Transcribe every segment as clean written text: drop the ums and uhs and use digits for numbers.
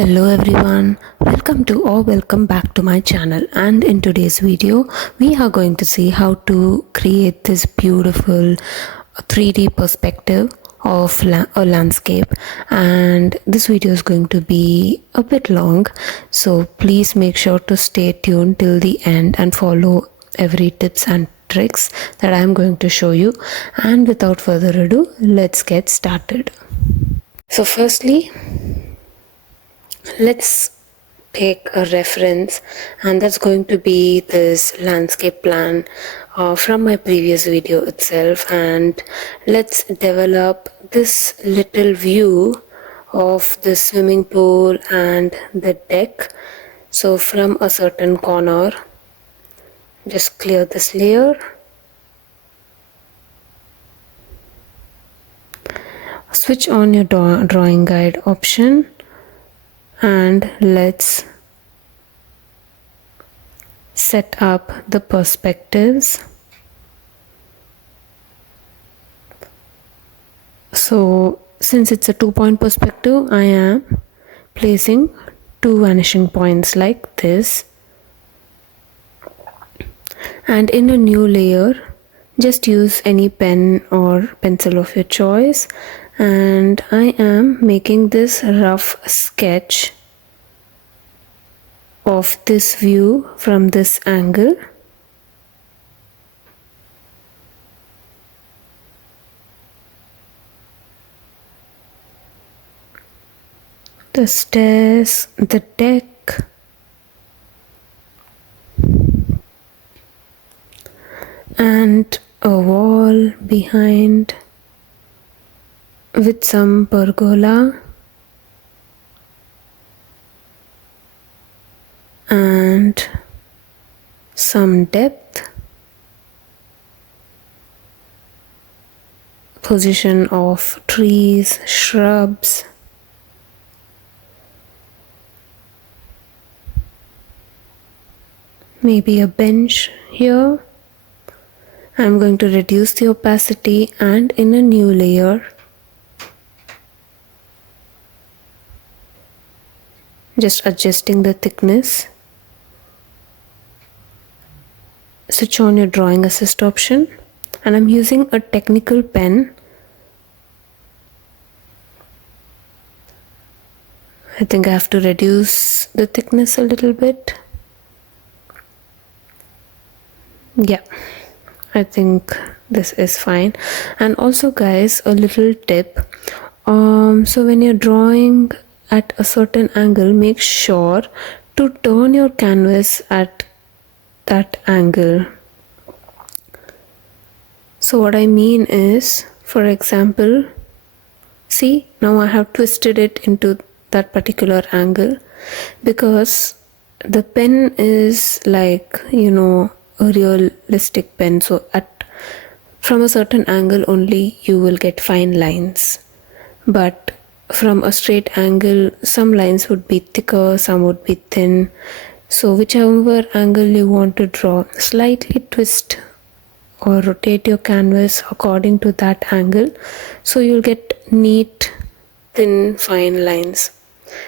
Hello everyone, welcome back to my channel, and in today's video we are going to see how to create this beautiful 3D perspective of a landscape. And this video is going to be a bit long, so please make sure to stay tuned till the end and follow every tips and tricks that I am going to show you. And without further ado, let's get started. So firstly, let's take a reference, and that's going to be this landscape plan from my previous video itself, and let's develop this little view of the swimming pool and the deck. So from a certain corner, just clear this layer, switch on your drawing guide option, and let's set up the perspectives. So since it's a 2-point perspective, I am placing 2 vanishing points like this, and in a new layer just use any pen or pencil of your choice, and I am making this rough sketch of this view from this angle. The stairs, the deck, and a wall behind with some pergola, and some depth, position of trees, shrubs, maybe a bench here. I'm going to reduce the opacity, and in a new layer just adjusting the thickness. Switch on your drawing assist option, and I'm using a technical pen. I think I have to reduce the thickness a little bit. Yeah, I think this is fine. And also guys, a little tip, so when you're drawing at a certain angle, make sure to turn your canvas at that angle. So what I mean is, for example, see, now I have twisted it into that particular angle because the pen is like, a realistic pen, so from a certain angle only you will get fine lines, but from a straight angle some lines would be thicker, some would be thin. So whichever angle you want to draw, slightly twist or rotate your canvas according to that angle, so you'll get neat, thin, fine lines.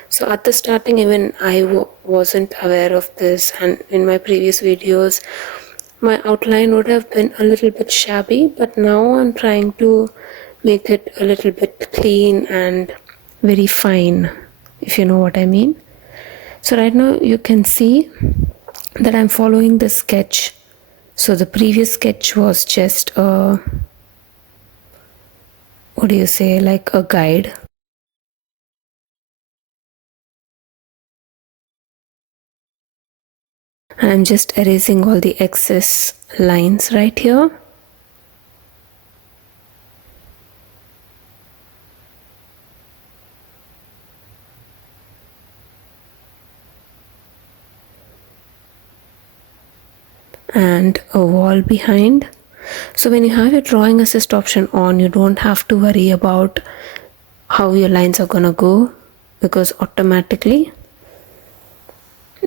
So at the starting, even I wasn't aware of this, and in my previous videos my outline would have been a little bit shabby, but now I'm trying to make it a little bit clean and very fine, if you know what I mean. So right now you can see that I'm following the sketch. So the previous sketch was just a, like a guide. And I'm just erasing all the excess lines right here. And a wall behind. So when you have your drawing assist option on, you don't have to worry about how your lines are gonna go, because automatically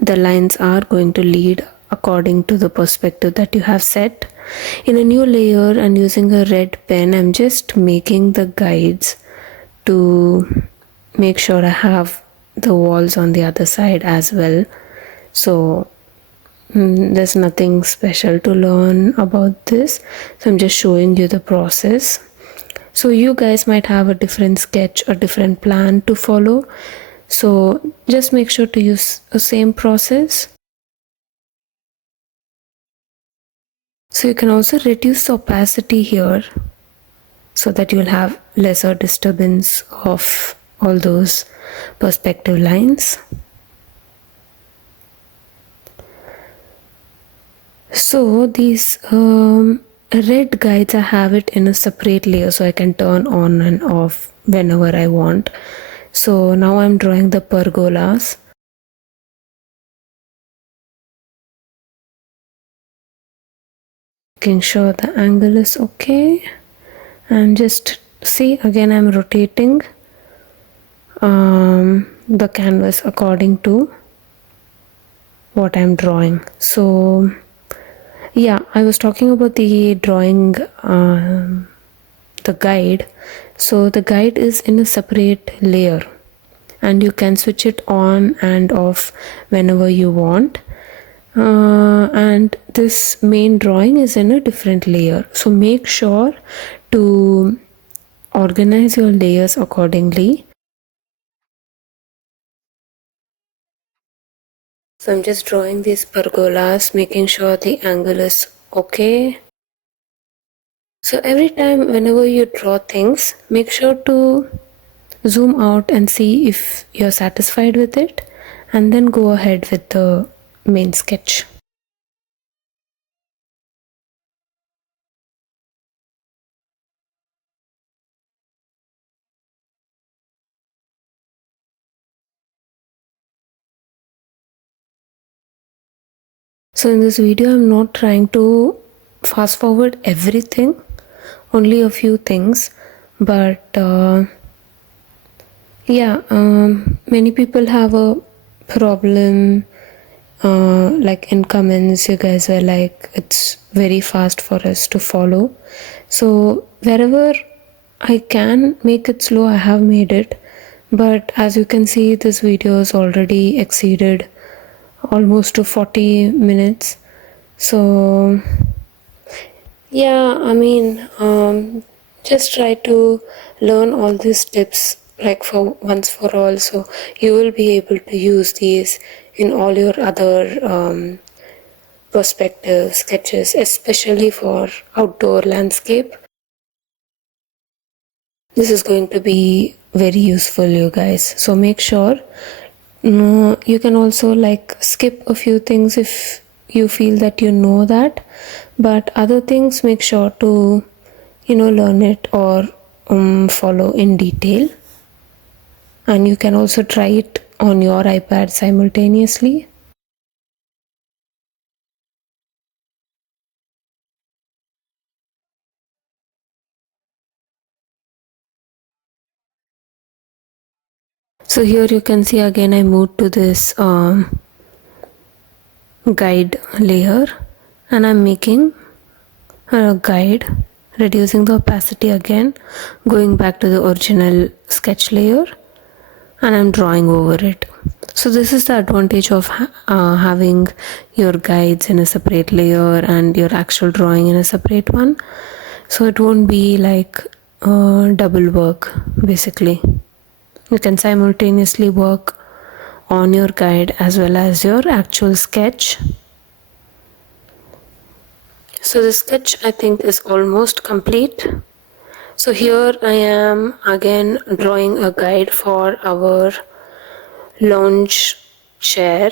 the lines are going to lead according to the perspective that you have set. In a new layer and using a red pen, I'm just making the guides to make sure I have the walls on the other side as well. So there's nothing special to learn about this. So I'm just showing you the process. So you guys might have a different sketch or different plan to follow. So just make sure to use the same process. So you can also reduce the opacity here so that you'll have lesser disturbance of all those perspective lines. So these red guides, I have it in a separate layer so I can turn on and off whenever I want. So now I'm drawing the pergolas. Making sure the angle is okay. And just see, again I'm rotating the canvas according to what I'm drawing. So yeah, I was talking about the drawing, the guide. So the guide is in a separate layer and you can switch it on and off whenever you want. And this main drawing is in a different layer. So make sure to organize your layers accordingly. So I'm just drawing these pergolas, making sure the angle is okay. So every time whenever you draw things, make sure to zoom out and see if you're satisfied with it, and then go ahead with the main sketch. So in this video, I'm not trying to fast forward everything, only a few things, but yeah, many people have a problem. Like in comments, you guys were like, it's very fast for us to follow. So wherever I can make it slow, I have made it. But as you can see, this video is already exceeded almost to 40 minutes. So yeah, I mean, just try to learn all these tips like for once for all, so you will be able to use these in all your other perspective sketches, especially for outdoor landscape. This is going to be very useful, you guys. So make sure you can also like skip a few things if you feel that you know that, but other things make sure to learn it or follow in detail. And you can also try it on your iPad simultaneously. So here you can see again I moved to this guide layer and I'm making a guide, reducing the opacity again, going back to the original sketch layer, and I'm drawing over it. So this is the advantage of having your guides in a separate layer and your actual drawing in a separate one. So it won't be like double work basically. You can simultaneously work on your guide as well as your actual sketch. So the sketch I think is almost complete. So here I am again drawing a guide for our lounge chair.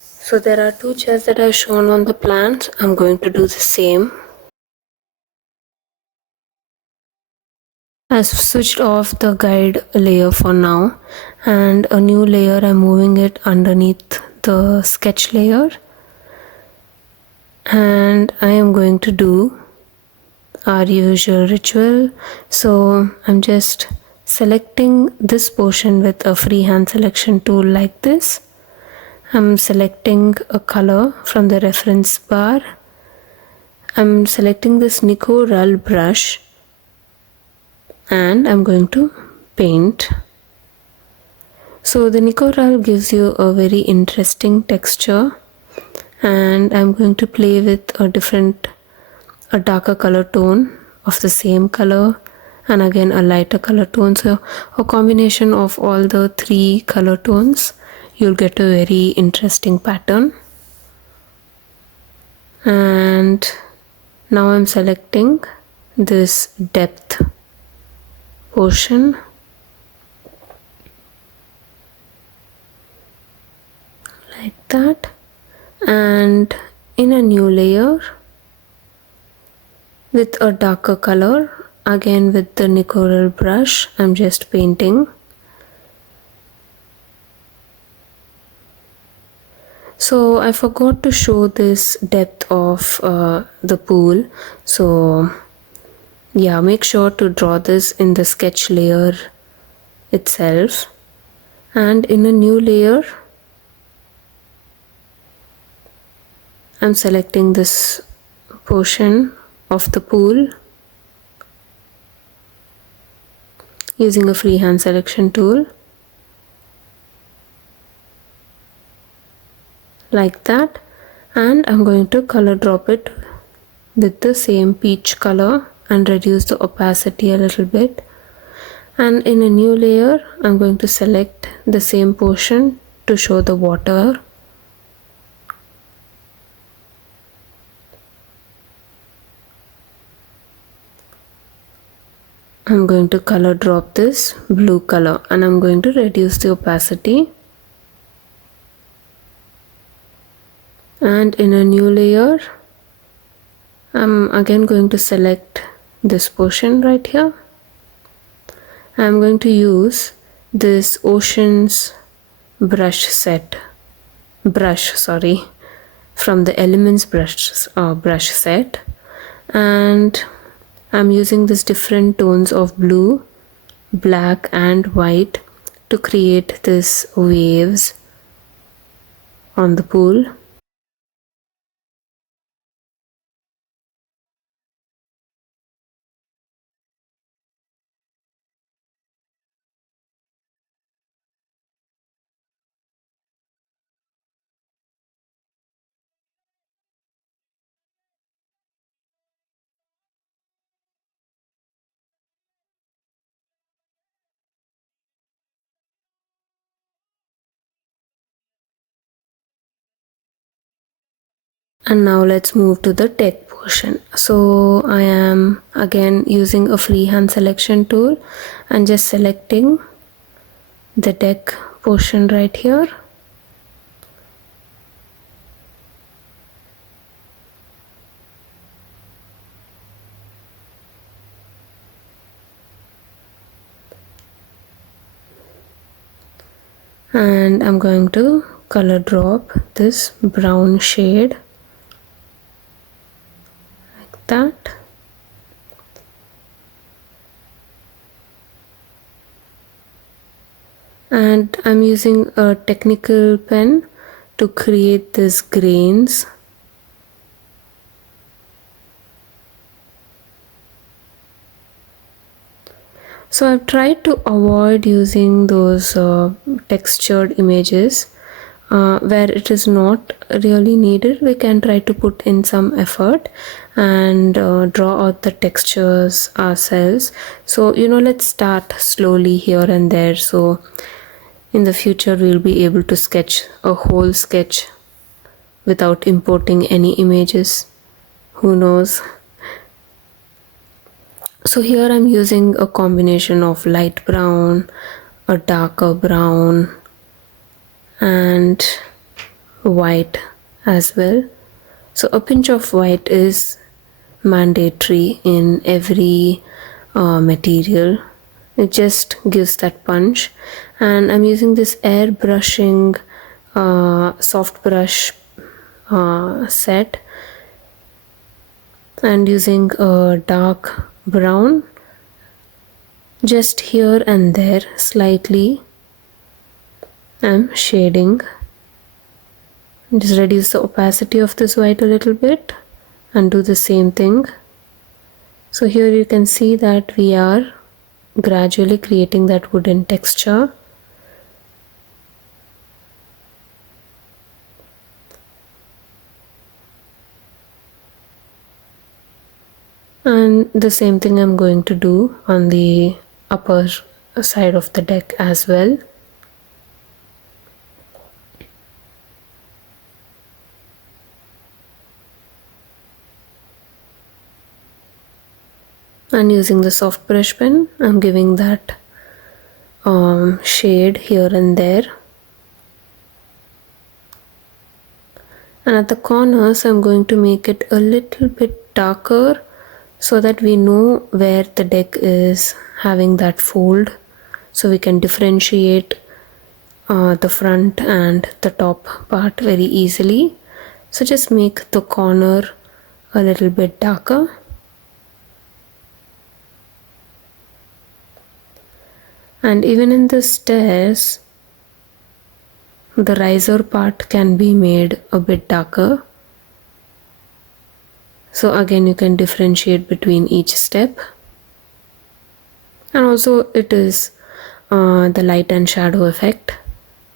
So there are two chairs that are shown on the plans. I'm going to do the same. I've switched off the guide layer for now, and a new layer I'm moving it underneath the sketch layer, and I am going to do our usual ritual. So I'm just selecting this portion with a freehand selection tool like this, I'm selecting a color from the reference bar. I'm selecting this Nicoral brush and I'm going to paint. So the Nicoral gives you a very interesting texture, and I'm going to play with a darker color tone of the same color, and again a lighter color tone. So a combination of all the three color tones, you'll get a very interesting pattern. And now I'm selecting this depth portion like that, and in a new layer with a darker color, again with the Nicoral brush, I'm just painting. So I forgot to show this depth of the pool, so yeah, make sure to draw this in the sketch layer itself. And in a new layer, I'm selecting this portion of the pool using a freehand selection tool like that, and I'm going to color drop it with the same peach color and reduce the opacity a little bit. And in a new layer, I'm going to select the same portion to show the water. I'm going to color drop this blue color and I'm going to reduce the opacity. And in a new layer, I'm again going to select this portion right here. I'm going to use this Oceans brush from the Elements brush set, and I'm using this different tones of blue, black and white to create this waves on the pool. And now let's move to the deck portion. So I am again using a freehand selection tool and just selecting the deck portion right here. And I'm going to color drop this brown shade like that. And I'm using a technical pen to create these grains. So I've tried to avoid using those textured images where it is not really needed. We can try to put in some effort and draw out the textures ourselves. So let's start slowly here and there, so in the future we'll be able to sketch a whole sketch without importing any images. Who knows? So here I'm using a combination of light brown, a darker brown and white as well. So a pinch of white is mandatory in every material. It just gives that punch. And I'm using this airbrushing soft brush set and using a dark brown just here and there slightly. I'm shading Just reduce the opacity of this white a little bit and do the same thing. So here you can see that we are gradually creating that wooden texture. And the same thing I'm going to do on the upper side of the deck as well. And using the soft brush pen, I'm giving that shade here and there. And at the corners, I'm going to make it a little bit darker so that we know where the deck is having that fold, so we can differentiate the front and the top part very easily. So just make the corner a little bit darker. And even in the stairs, the riser part can be made a bit darker. So again, you can differentiate between each step. And also it is the light and shadow effect.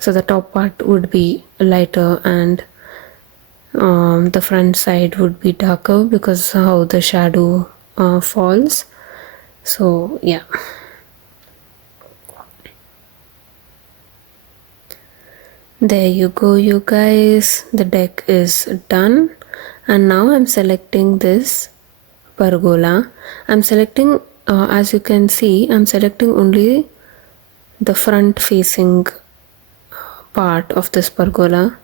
So the top part would be lighter and the front side would be darker because how the shadow falls. So yeah. There you go, you guys. The deck is done. And now I'm selecting this pergola. I'm selecting, as you can see, I'm selecting only the front facing part of this pergola.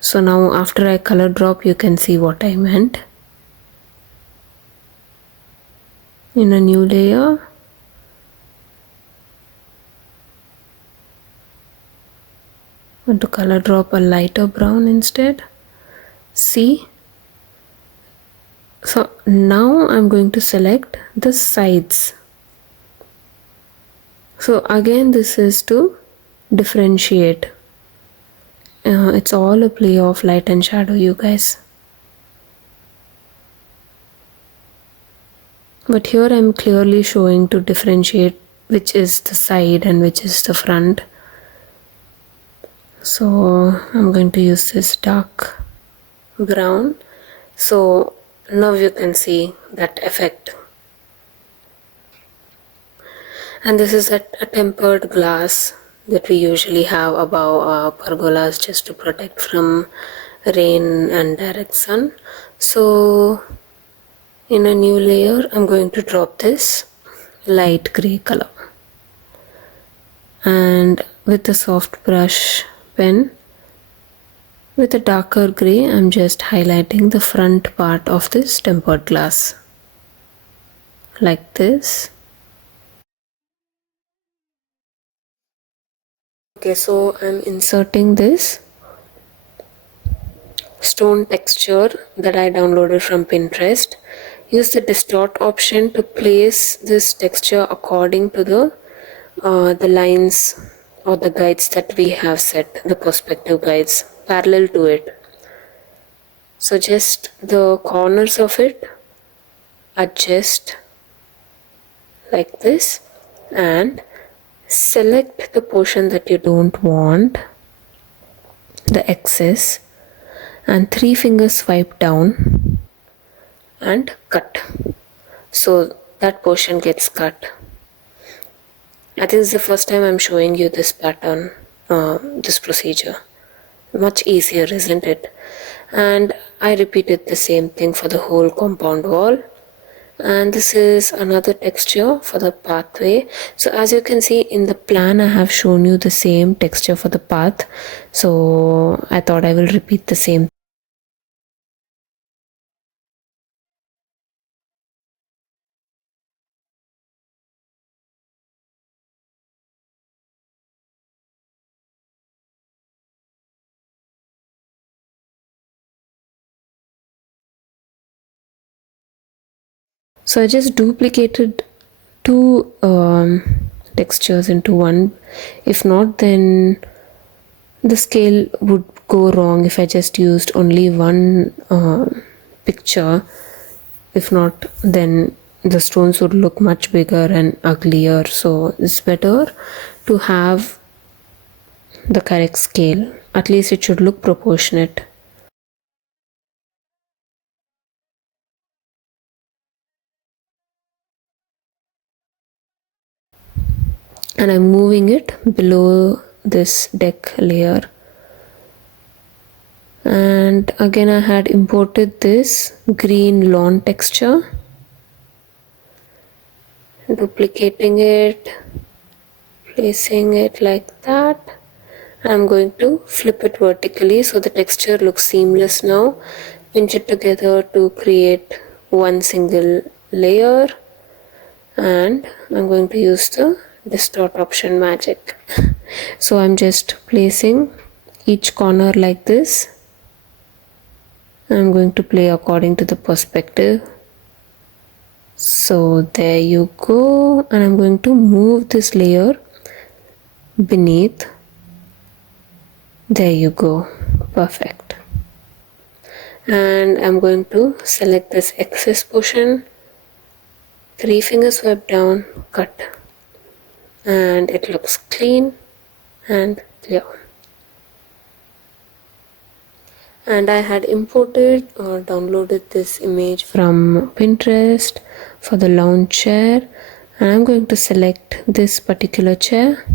So now after I color drop, you can see what I meant. In a new layer, want to color drop a lighter brown instead. See? So now I'm going to select the sides. So again, this is to differentiate. It's all a play of light and shadow, you guys. But here I'm clearly showing to differentiate which is the side and which is the front. So I'm going to use this dark brown. So now you can see that effect. And this is a tempered glass that we usually have above our pergolas just to protect from rain and direct sun. So in a new layer, I'm going to drop this light gray color. And with a soft brush pen, with a darker gray, I'm just highlighting the front part of this tempered glass. Like this. Okay, so I'm inserting this stone texture that I downloaded from Pinterest. Use the distort option to place this texture according to the lines or the guides that we have set, the perspective guides, parallel to it. So just the corners of it, adjust like this and select the portion that you don't want, the excess, and 3 fingers swipe down and cut. So that portion gets cut. I think it's the first time I'm showing you this pattern, this procedure. Much easier, isn't it? And I repeated the same thing for the whole compound wall. And this is another texture for the pathway. So as you can see in the plan, I have shown you the same texture for the path. So I thought I will repeat the same. So I just duplicated two textures into one. If not, then the scale would go wrong if I just used only one picture. If not, then the stones would look much bigger and uglier. So it's better to have the correct scale. At least it should look proportionate. And I'm moving it below this deck layer. And again, I had imported this green lawn texture, duplicating it, placing it like that. I'm going to flip it vertically so the texture looks seamless now. Pinch it together to create one single layer, and I'm going to use the distort option magic. So I'm just placing each corner like this. I'm going to play according to the perspective. So there you go, and I'm going to move this layer beneath. There you go, perfect. And I'm going to select this excess portion, 3-finger swipe down, cut, and it looks clean and clear. And I had imported or downloaded this image from Pinterest for the lounge chair, and I'm going to select this particular chair.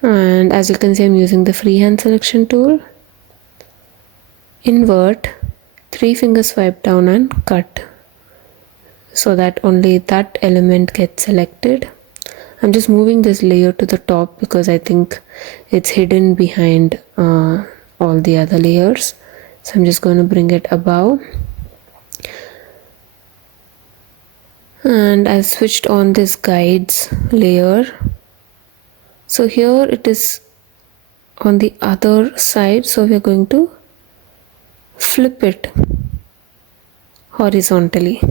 And as you can see, I'm using the freehand selection tool. Invert, 3-finger swipe down and cut so that only that element gets selected. I'm just moving this layer to the top because I think it's hidden behind all the other layers. So I'm just going to bring it above. And I've switched on this guides layer. So here it is on the other side. So we're going to flip it horizontally.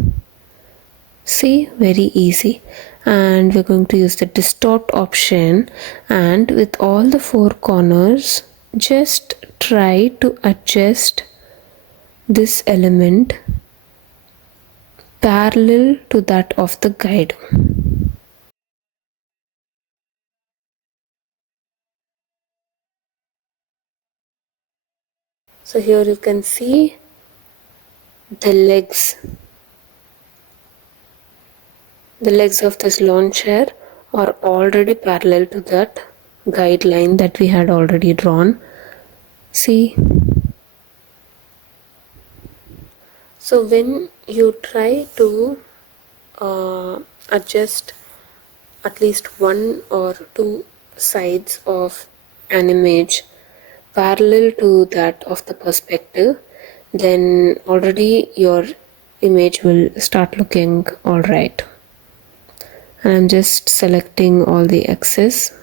See, very easy. And we're going to use the distort option, and with all the 4 corners, just try to adjust this element parallel to that of the guide. So here you can see the legs of this lawn chair are already parallel to that guideline that we had already drawn. See, so when you try to adjust at least 1 or 2 sides of an image parallel to that of the perspective, then already your image will start looking alright. And I'm just selecting all the excess.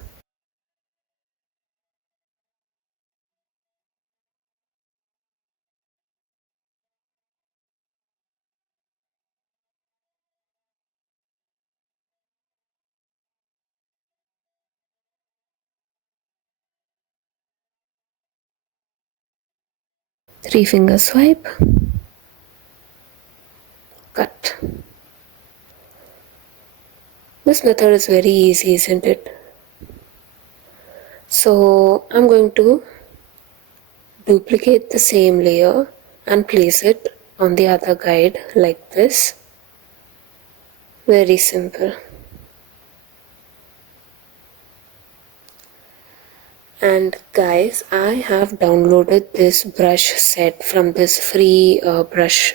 Three-finger swipe, cut. This method is very easy, isn't it? So I'm going to duplicate the same layer and place it on the other guide like this. Very simple. And guys, I have downloaded this brush set from this free brush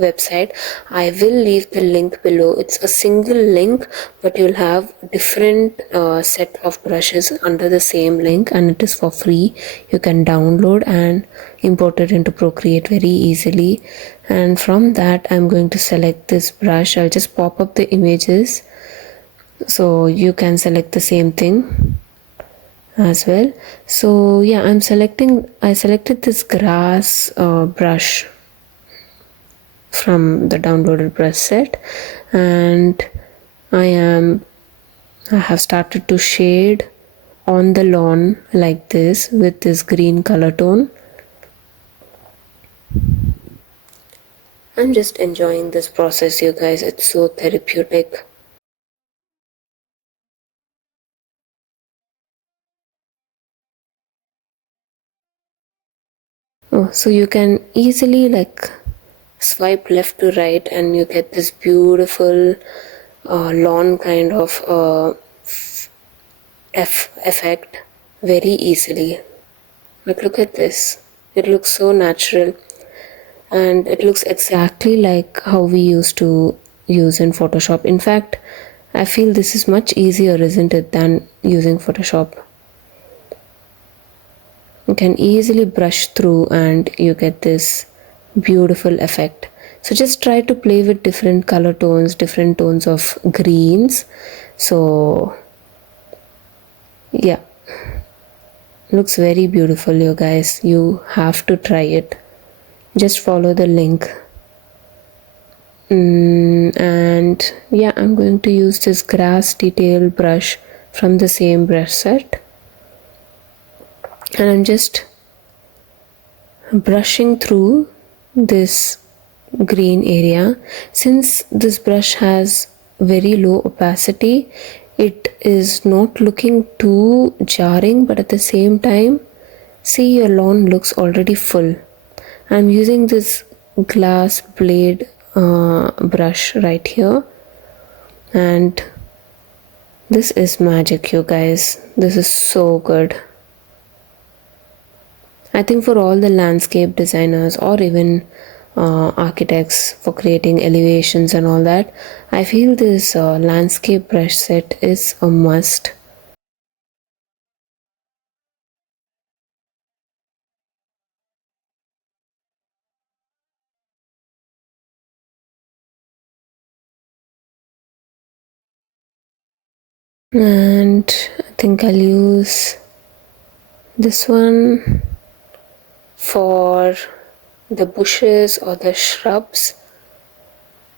website. I will leave the link below. It's a single link, but you'll have different set of brushes under the same link, and it is for free. You can download and import it into Procreate very easily. And from that, I'm going to select this brush. I'll just pop up the images so you can select the same thing as well. So yeah, I selected this grass brush from the downloaded brush set, and I have started to shade on the lawn like this with this green color tone. I'm just enjoying this process, you guys. It's so therapeutic. Oh, so you can easily like swipe left to right and you get this beautiful lawn kind of effect very easily. Like, look at this. It looks so natural and it looks exactly like how we used to use in Photoshop. In fact, I feel this is much easier, isn't it, than using Photoshop. You can easily brush through and you get this beautiful effect. So just try to play with different color tones, different tones of greens. So yeah, looks very beautiful, you guys. You have to try it. Just follow the link. And yeah, I'm going to use this grass detail brush from the same brush set, and I'm just brushing through this green area. Since this brush has very low opacity, it is not looking too jarring, but at the same time, see, your lawn looks already full. I'm using this glass blade brush right here, and this is magic, you guys. This is so good. I think for all the landscape designers or even architects for creating elevations and all that, I feel this landscape brush set is a must. And I think I'll use this one for the bushes or the shrubs.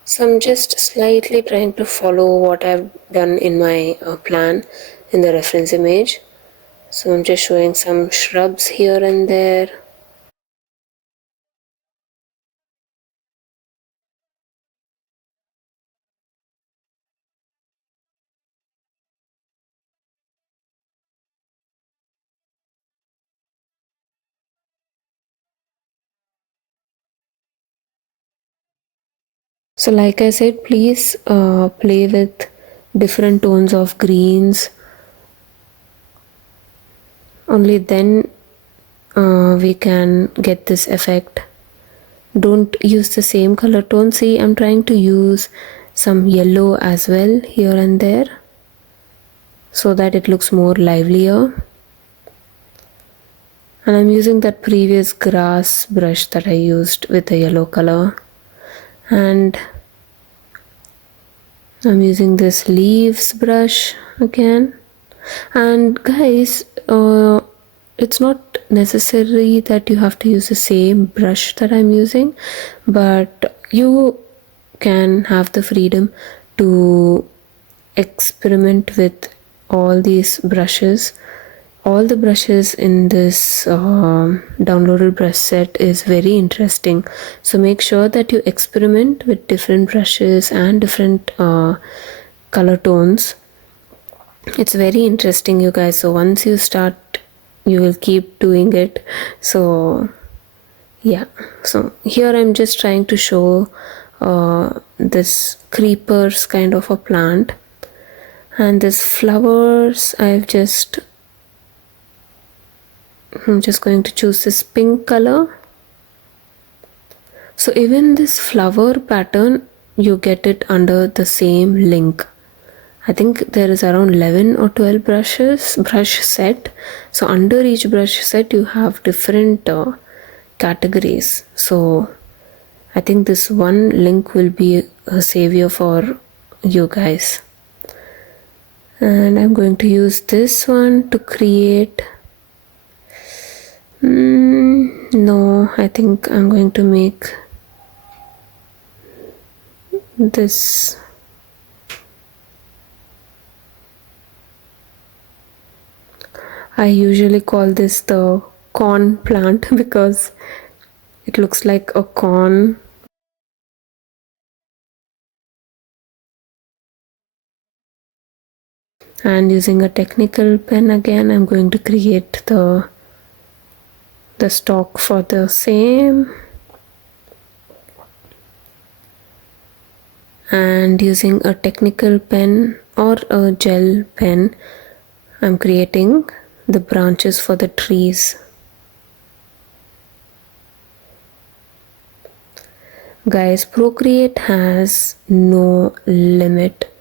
So I'm just slightly trying to follow what I've done in my plan in the reference image. So I'm just showing some shrubs here and there. So like I said, please play with different tones of greens. Only then we can get this effect. Don't use the same color tone. See, I'm trying to use some yellow as well here and there so that it looks more livelier. And I'm using that previous grass brush that I used with the yellow color. And I'm using this leaves brush again. And guys, it's not necessary that you have to use the same brush that I'm using, but you can have the freedom to experiment with all these brushes. All the brushes in this downloaded brush set is very interesting, so make sure that you experiment with different brushes and different color tones. It's very interesting, you guys. So once you start, you will keep doing it. So yeah, so here I'm just trying to show this creepers kind of a plant, and this flowers I'm just going to choose this pink color. So even this flower pattern, you get it under the same link. I think there is around 11 or 12 brush set. So under each brush set you have different categories. So I think this one link will be a savior for you guys. And I'm going to use this one to create. No, I think I'm going to make this I usually call this the corn plant because it looks like a corn. And using a technical pen again, I'm going to create the stalk for the same. And using a technical pen or a gel pen, I'm creating the branches for the trees. Guys, Procreate has no limit.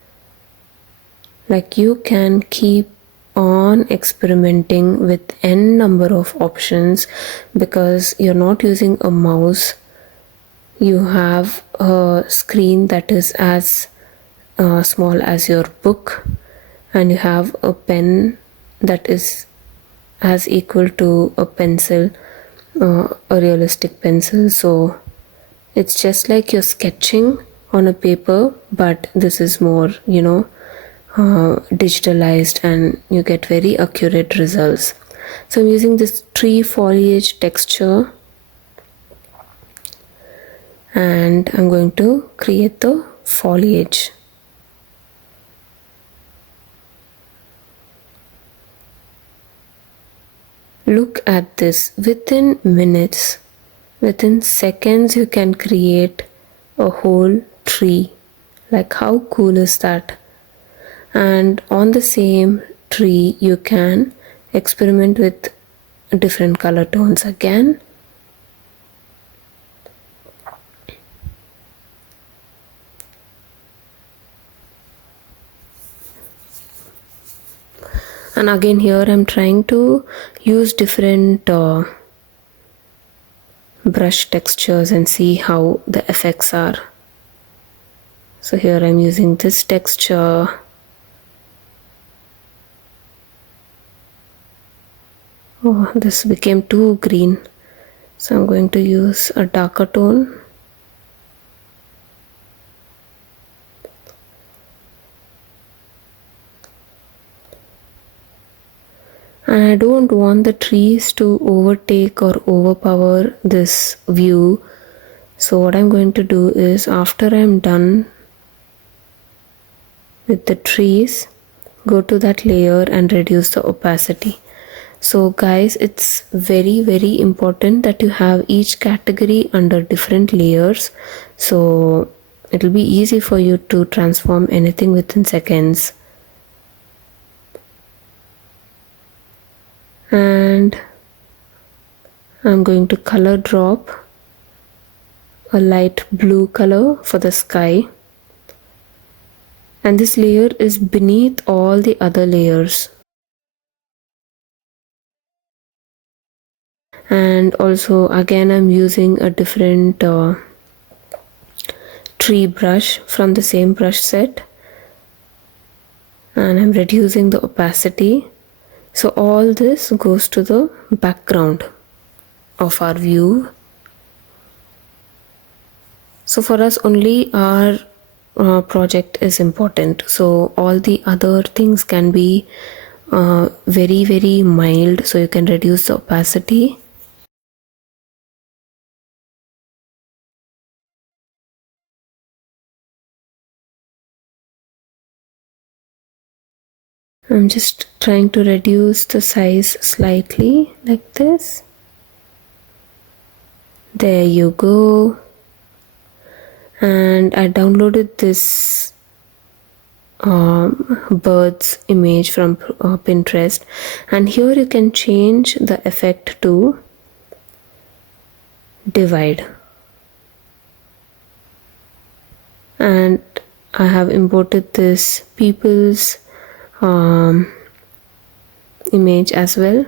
Like, you can keep on experimenting with n number of options because you're not using a mouse. You have a screen that is as small as your book, and you have a pen that is as equal to a pencil, a realistic pencil. So it's just like you're sketching on a paper, but this is more, digitalized, and you get very accurate results. So I'm using this tree foliage texture, and I'm going to create the foliage. Look at this. Within minutes, within seconds, you can create a whole tree. Like, how cool is that? And on the same tree, you can experiment with different color tones again. And again, here I'm trying to use different brush textures and see how the effects are. So here I'm using this texture. Oh, this became too green. So I'm going to use a darker tone. And I don't want the trees to overtake or overpower this view. So what I'm going to do is, after I'm done with the trees, go to that layer and reduce the opacity. So guys, it's very, very important that you have each category under different layers. So it'll be easy for you to transform anything within seconds. And I'm going to color drop a light blue color for the sky. And this layer is beneath all the other layers. And also, again, I'm using a different tree brush from the same brush set. And I'm reducing the opacity. So all this goes to the background of our view. So for us, only our project is important. So all the other things can be very, very mild. So you can reduce the opacity. I'm just trying to reduce the size slightly, like this. There you go. And I downloaded this birds image from Pinterest, and here you can change the effect to divide. And I have imported this people's image as well,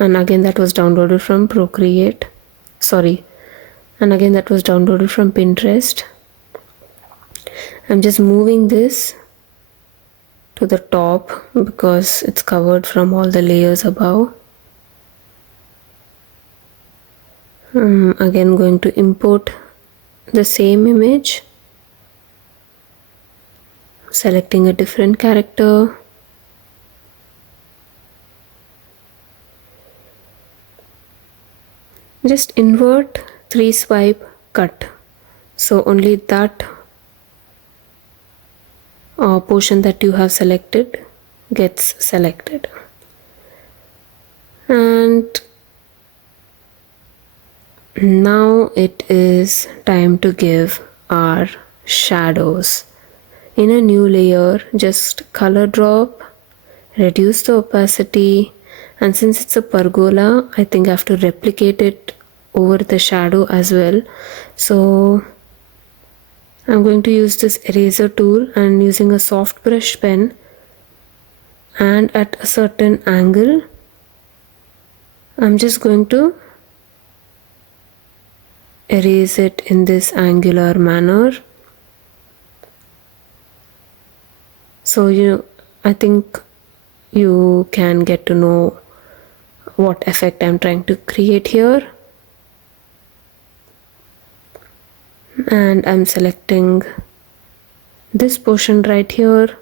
and again that was downloaded from Procreate, and again that was downloaded from Pinterest. I'm just moving this to the top because it's covered from all the layers above. I'm again going to import the same image, selecting a different character, just invert, 3 swipe, cut. So only that portion that you have selected gets selected. And now it is time to give our shadows. In a new layer, just color drop, reduce the opacity, and since it's a pergola, I think I have to replicate it over the shadow as well. So I'm going to use this eraser tool and using a soft brush pen, and at a certain angle I'm just going to erase it in this angular manner. So I think you can get to know what effect I'm trying to create here. And I'm selecting this portion right here,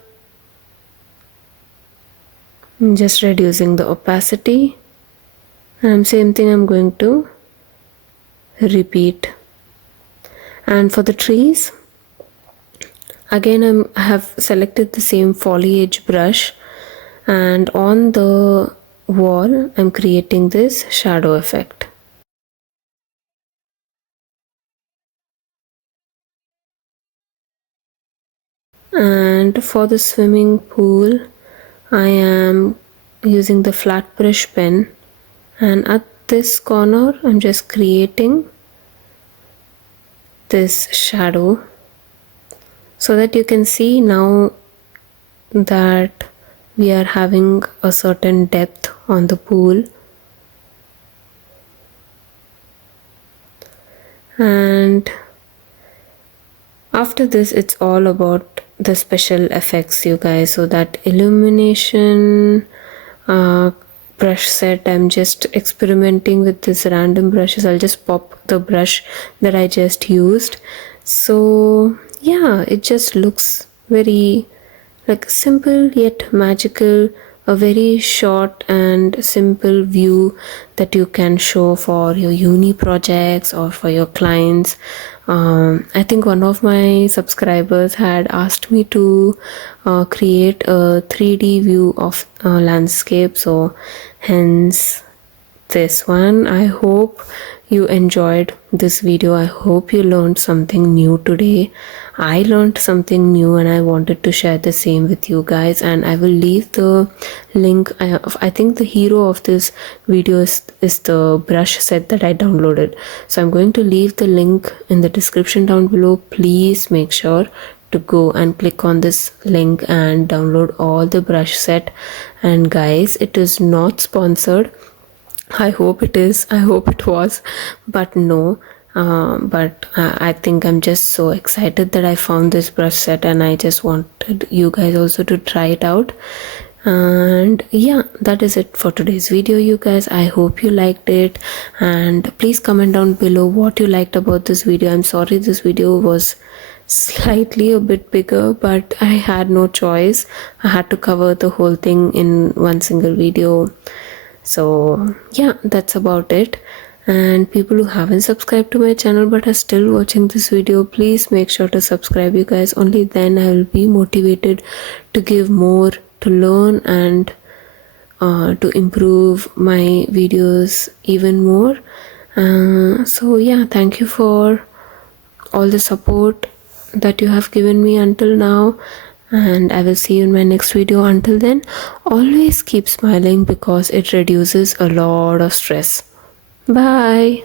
just reducing the opacity, and same thing I'm going to repeat. And for the trees, again I have selected the same foliage brush, and on the wall I'm creating this shadow effect. And for the swimming pool, I am using the flat brush pen, and at this corner I'm just creating this shadow so that you can see now that we are having a certain depth on the pool. And after this, it's all about the special effects, you guys. So that illumination brush set, I'm just experimenting with this random brushes. I'll just pop the brush that I just used. So yeah, it just looks very like simple yet magical, a very short and simple view that you can show for your uni projects or for your clients. I think one of my subscribers had asked me to create a 3D view of landscape, so hence this one. I hope you enjoyed this video. I hope you learned something new today. I learned something new and I wanted to share the same with you guys, and I will leave the link. I think the hero of this video is the brush set that I downloaded, so I'm going to leave the link in the description down below. Please make sure to go and click on this link and download all the brush set. And guys, it is not sponsored. I hope it is. I hope it was, but no. But I think I'm just so excited that I found this brush set, and I just wanted you guys also to try it out. And yeah, that is it for today's video, you guys. I hope you liked it, and please comment down below what you liked about this video. I'm sorry this video was slightly a bit bigger, but I had no choice. I had to cover the whole thing in one single video. So yeah, that's about it. And people who haven't subscribed to my channel but are still watching this video, please make sure to subscribe, you guys. Only then I will be motivated to give more, to learn, and to improve my videos even more. So yeah, thank you for all the support that you have given me until now, and I will see you in my next video. Until then, always keep smiling because it reduces a lot of stress. Bye.